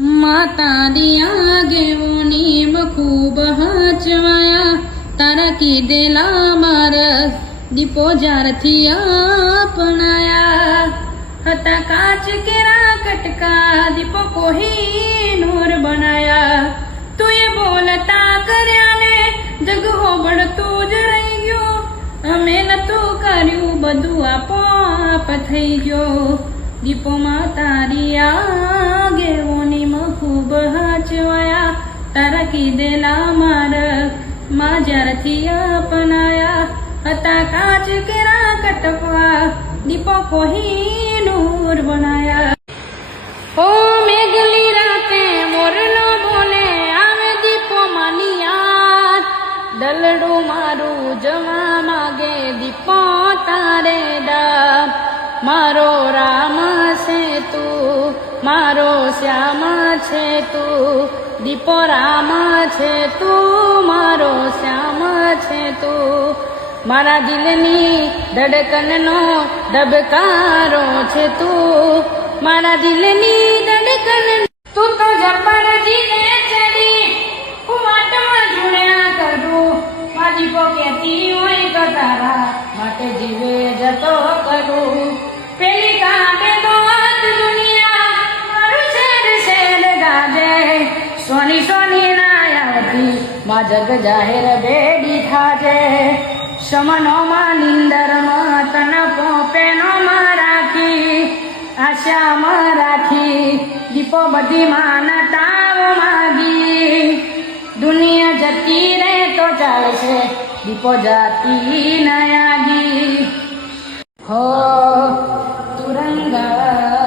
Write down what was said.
माता दिया गेवोनी खूब हचवाया तारा की देला मारस दीपो ज्यारथी अपनाया हता काच केरा कटका दीपो कोही नूर बनाया तू ये बोलता कर्या ने जग होबड़તું જ રહી ગયો અમે નતું કર્યું બધું આપોઆપ થઈ ગયો દીપો માં તારી આગેવોની ખૂબ હાચવાયા તારા કીધેલા માર્ગ માં જ્યારથી અપનાયા હતા કાચ કેરા કટકા દીપો કોઈ નૂર બનાયા ઓ મેઘલી રાતે મોરલો બોલે આવે દીપો માની યાદ દલડું મારું જવા માગે દીપો તારે દા મારો રામ છે તું મારો શ્યામ છે તું દીપો રામ છે તું મારો શ્યામ છે તું મારા દિલની ધડકનનો ધબકારો છે તું મારા દિલની ધડકન તું તો જબરજીને ચડી હું વાટમાં જોડ્યા કરું મારી કો કહેતી હોય તો તારા માટે જીવે જતો કરું પેલી કાંઠે તો આજ દુનિયા મારું શેર શેર ગાજે સોની સોની ના આવતી માં જગ જાહેર બેડી થાજે શમનો માં નિંદર માં તન પોપેનો માં રાખી આશામાં રાખી દીપો બધી માના તાવ માગી દુનિયા જતી રહે તો ચાલશે દીપો જાતી ન આગી હો તુરંગા